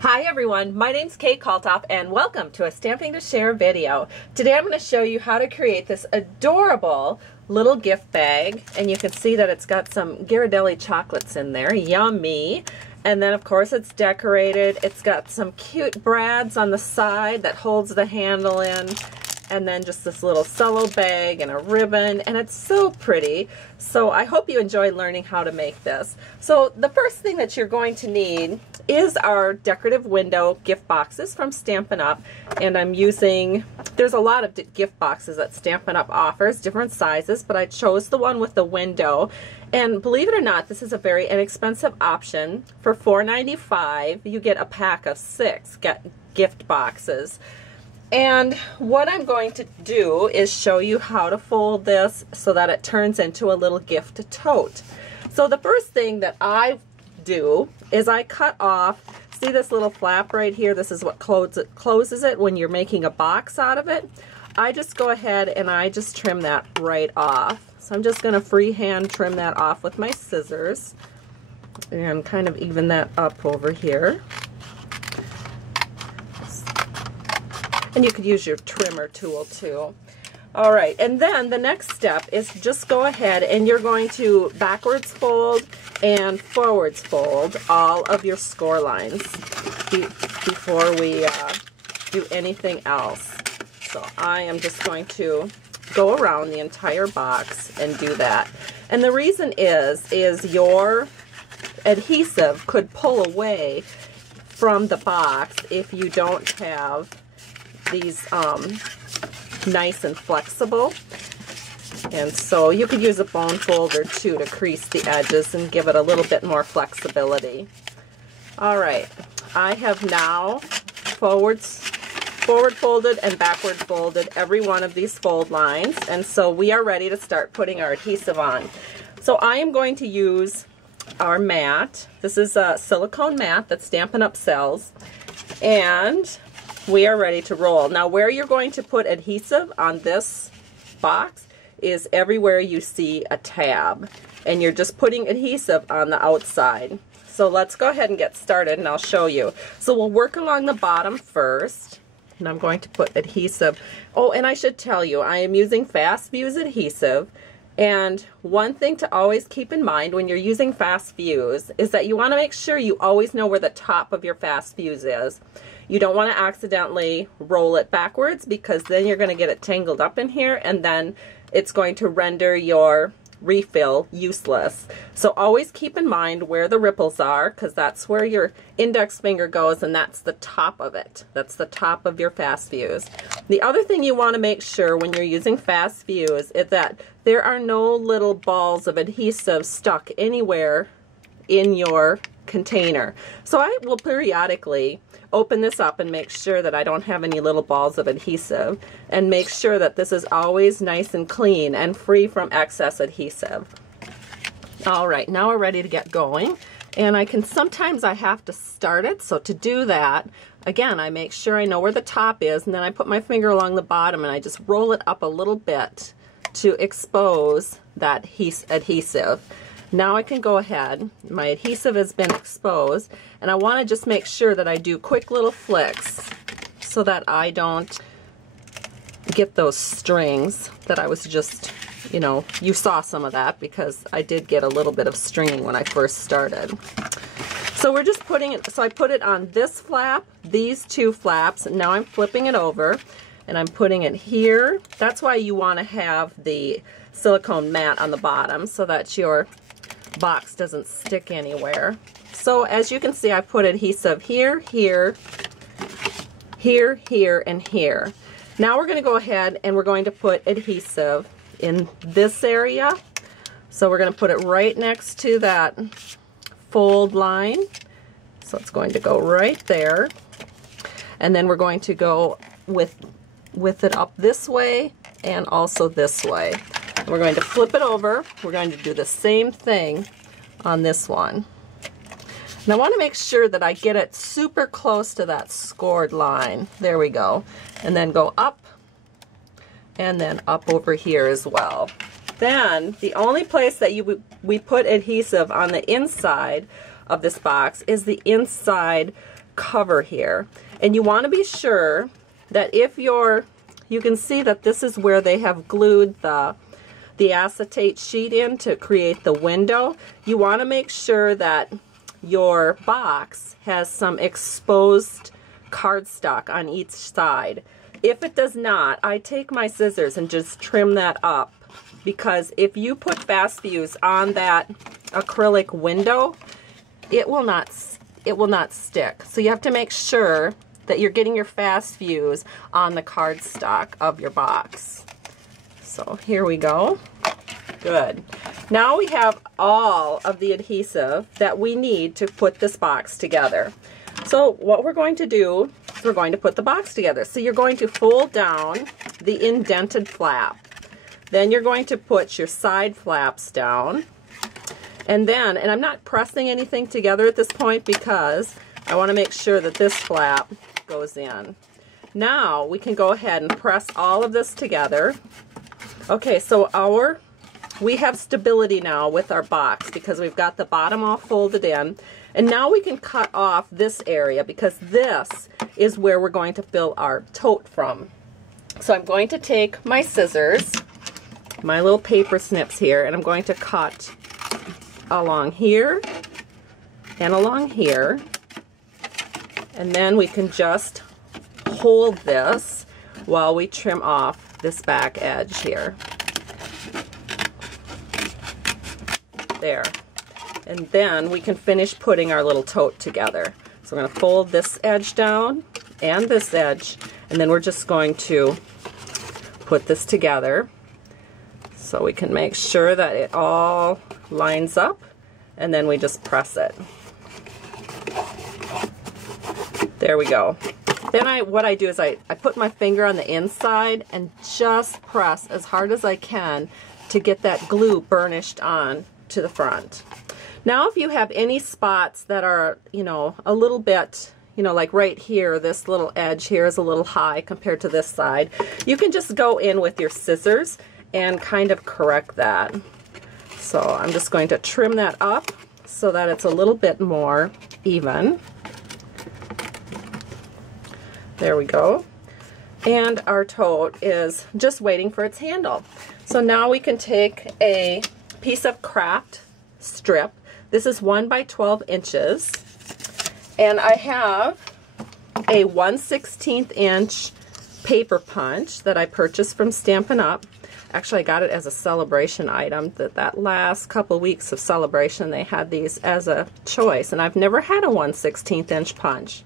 Hi everyone, my name's Kate Kalthoff and welcome to a Stamping to Share video. Today I'm going to show you how to create this adorable little gift bag, and you can see that it's got some Ghirardelli chocolates in there, yummy. And then of course it's decorated, it's got some cute brads on the side that holds the handle in, and then just this little cello bag and a ribbon, and it's so pretty. So I hope you enjoy learning how to make this. So the first thing that you're going to need is our decorative window gift boxes from Stampin' Up, and I'm using, there's a lot of gift boxes that Stampin' Up offers, different sizes, but I chose the one with the window. And believe it or not, this is a very inexpensive option. For $4.95 you get a pack of 6 gift boxes. And what I'm going to do is show you how to fold this so that it turns into a little gift tote. So the first thing that I do is I cut off, see this little flap right here? This is what closes it when you're making a box out of it. I just go ahead and I just trim that right off. So I'm just going to freehand trim that off with my scissors and kind of even that up over here. And you could use your trimmer tool too. All right, and then the next step is just go ahead and you're going to backwards fold and forwards fold all of your score lines before we do anything else. So I am just going to go around the entire box and do that. And the reason is your adhesive could pull away from the box if you don't have these nice and flexible, and so you could use a bone folder too to crease the edges and give it a little bit more flexibility. Alright, I have now forward folded and backward folded every one of these fold lines, and so we are ready to start putting our adhesive on. So I am going to use our mat. This is a silicone mat that Stampin' Up sells, and we are ready to roll. Now where you're going to put adhesive on this box is everywhere you see a tab, and you're just putting adhesive on the outside. So let's go ahead and get started and I'll show you. So we'll work along the bottom first, and I'm going to put adhesive. Oh, and I should tell you, I am using Fast Fuse adhesive, and one thing to always keep in mind when you're using Fast Fuse is that you want to make sure you always know where the top of your Fast Fuse is. You don't want to accidentally roll it backwards, because then you're going to get it tangled up in here and then it's going to render your refill useless. So always keep in mind where the ripples are, because that's where your index finger goes, and that's the top of it. That's the top of your Fast Fuse. The other thing you want to make sure when you're using Fast Fuse is that there are no little balls of adhesive stuck anywhere in your container. So I will periodically open this up and make sure that I don't have any little balls of adhesive, and make sure that this is always nice and clean and free from excess adhesive. Alright, now we're ready to get going, and sometimes I have to start it, so to do that, again, I make sure I know where the top is, and then I put my finger along the bottom and I just roll it up a little bit to expose that adhesive. Now I can go ahead, my adhesive has been exposed, and I want to just make sure that I do quick little flicks so that I don't get those strings that I was just, you saw some of that because I did get a little bit of stringing when I first started. So we're just putting it, so I put it on this flap, these two flaps, and now I'm flipping it over and I'm putting it here. That's why you want to have the silicone mat on the bottom so that your box doesn't stick anywhere. So as you can see, I put adhesive here, here, here, here, and here. Now we're going to go ahead and we're going to put adhesive in this area. So we're going to put it right next to that fold line. So it's going to go right there. And then we're going to go with it up this way and also this way. We're going to flip it over. We're going to do the same thing on this one. And I want to make sure that I get it super close to that scored line. There we go. And then go up and then up over here as well. Then the only place that we put adhesive on the inside of this box is the inside cover here. And you want to be sure that if you can see that this is where they have glued the acetate sheet in to create the window. You want to make sure that your box has some exposed cardstock on each side. If it does not, I take my scissors and just trim that up, because if you put fast fuse on that acrylic window, it will not stick. So you have to make sure that you're getting your fast fuse on the cardstock of your box. So here we go. Good. Now we have all of the adhesive that we need to put this box together. So what we're going to do is we're going to put the box together. So you're going to fold down the indented flap. Then you're going to put your side flaps down. And I'm not pressing anything together at this point because I want to make sure that this flap goes in. Now we can go ahead and press all of this together. Okay, so we have stability now with our box because we've got the bottom all folded in. And now we can cut off this area because this is where we're going to fill our tote from. So I'm going to take my scissors, my little paper snips here, and I'm going to cut along here and along here. And then we can just hold this while we trim off this back edge here. There. And then we can finish putting our little tote together. So we're going to fold this edge down and this edge, and then we're just going to put this together so we can make sure that it all lines up, and then we just press it. There we go. Then what I do is I put my finger on the inside and just press as hard as I can to get that glue burnished on to the front. Now if you have any spots that are, a little bit, like right here, this little edge here is a little high compared to this side, you can just go in with your scissors and kind of correct that. So I'm just going to trim that up so that it's a little bit more even. There we go. And our tote is just waiting for its handle. So now we can take a piece of craft strip. This is 1 by 12 inches. And I have a 1/16 inch paper punch that I purchased from Stampin' Up. Actually, I got it as a celebration item. That last couple weeks of celebration, they had these as a choice. And I've never had a 1/16 inch punch.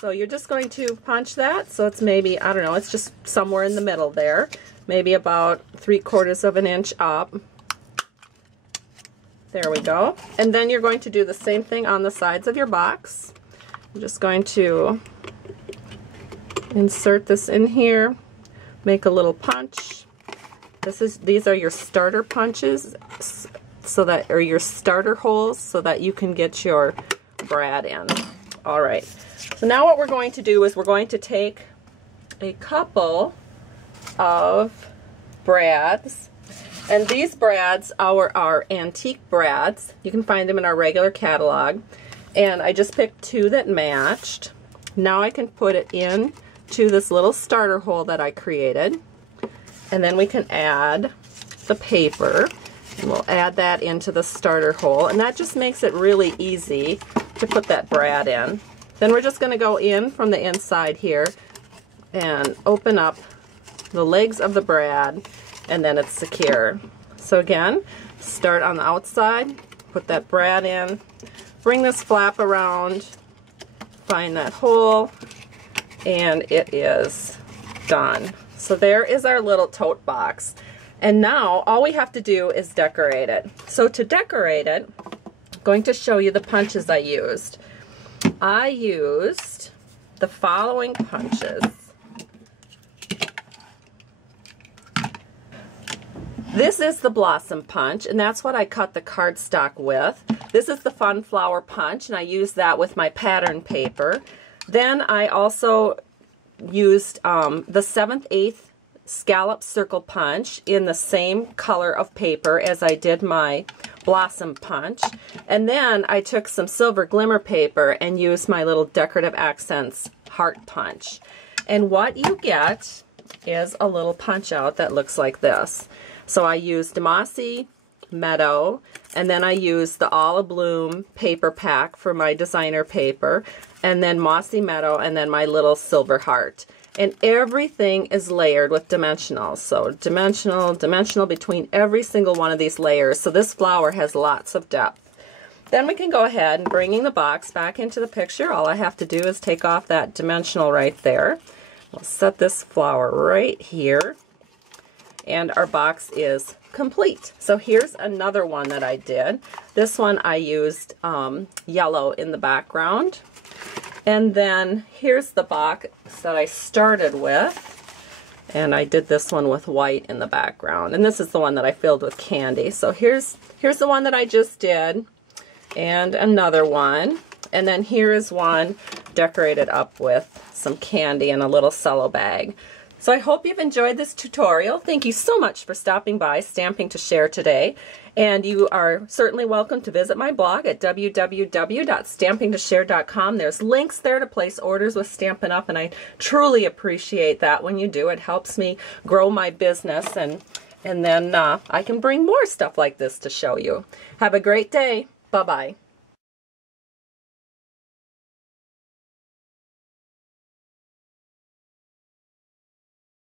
So you're just going to punch that. So it's maybe, I don't know, it's just somewhere in the middle there. Maybe about 3/4 of an inch up. There we go. And then you're going to do the same thing on the sides of your box. I'm just going to insert this in here, make a little punch. These are your starter punches, or your starter holes, so that you can get your brad in. All right. So now what we're going to do is we're going to take a couple of brads. And these brads are our antique brads. You can find them in our regular catalog. And I just picked 2 that matched. Now I can put it in to this little starter hole that I created. And then we can add the paper. And we'll add that into the starter hole. And that just makes it really easy to put that brad in. Then we're just going to go in from the inside here and open up the legs of the brad, and then it's secure. So again, start on the outside, put that brad in, bring this flap around, find that hole, and it is done. So there is our little tote box. And now all we have to do is decorate it. So to decorate it, I'm going to show you the punches I used. I used the following punches. This is the Blossom Punch, and that's what I cut the cardstock with. This is the Fun Flower Punch, and I used that with my pattern paper. Then I also used the 7/8 Scallop Circle Punch in the same color of paper as I did my blossom punch. And then I took some silver glimmer paper and used my little decorative accents heart punch. And what you get is a little punch out that looks like this. So I used Mossy Meadow, and then I used the All Abloom paper pack for my designer paper, and then Mossy Meadow, and then my little silver heart. And everything is layered with dimensionals. So dimensional between every single one of these layers. So this flower has lots of depth. Then we can go ahead and bringing the box back into the picture. All I have to do is take off that dimensional right there. We'll set this flower right here. And our box is complete. So here's another one that I did. This one I used yellow in the background. And then here's the box that I started with. And I did this one with white in the background. And this is the one that I filled with candy. So here's the one that I just did. And another one. And then here is one decorated up with some candy and a little cello bag. So I hope you've enjoyed this tutorial. Thank you so much for stopping by Stamping to Share today. And you are certainly welcome to visit my blog at www.stampingtoshare.com. There's links there to place orders with Stampin' Up! And I truly appreciate that when you do. It helps me grow my business, and then I can bring more stuff like this to show you. Have a great day. Bye-bye.